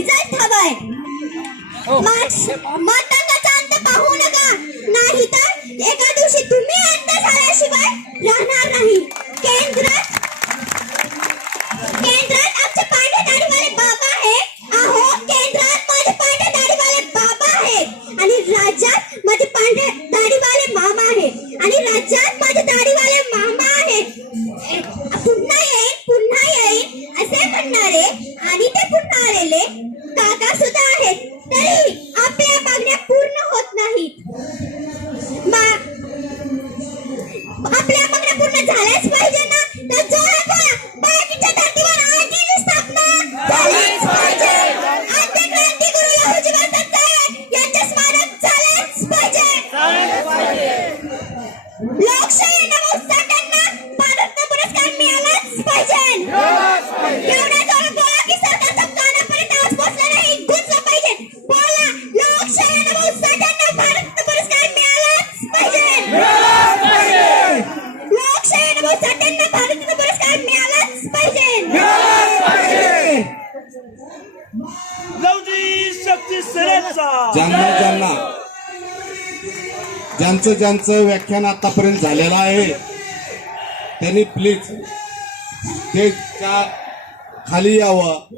Result हवाय. मतदानाचा अंत पाहू नका, नाही तर एका दिवशी तुम्ही अंत झाल्याशिवाय राहणार नाही. केंद्रात आमचे पांढरे दाढीवाले बाबा आहेत. अहो, केंद्रात माझे पांढरे दाढीवाले बाबा आहेत आणि राज्यात माझे पांढरे दाढीवाले मामा आहेत आणि राज्यात माझे दाढीवाले मामा आहेत. पुन्हा येईन असे म्हणणारे आणि ते पुन्हा आलेले काका सुद्धा आहेत. तरी आपल्या मागण्या पूर्ण होत नाहीत. आपल्या मागण्या पूर्ण झाल्याच पाहिजे ना. तर जोरात बोला, बाकीच्या धर्तीवर आजीची स्थापना झालीच पाहिजे. आद्य क्रांतिगुरु लहुजी बाळासाहेब यांचे स्मारक झालेच पाहिजे. लोकशाही नवोत्साटांना भारतरत्न पुरस्कार मिळालाच पाहिजे. एवढ्या जोरात बोला की सरकारच्या कानापर्यंत आवाज पोहोचला नाही, गुंजला पाहिजे. बोला, लोकशाही नवोत्साटांना भारतरत्न पुरस्कार मिळालाच पाहिजे. लोकशाही नवोत्साटांना भारतरत्न पुरस्कार मिळालाच पाहिजे. लहुजी शक्ती सरेचा ज्यांचं व्याख्यान आतापर्यंत झालेलं आहे त्यांनी प्लीज स्टेजच्या खाली यावं.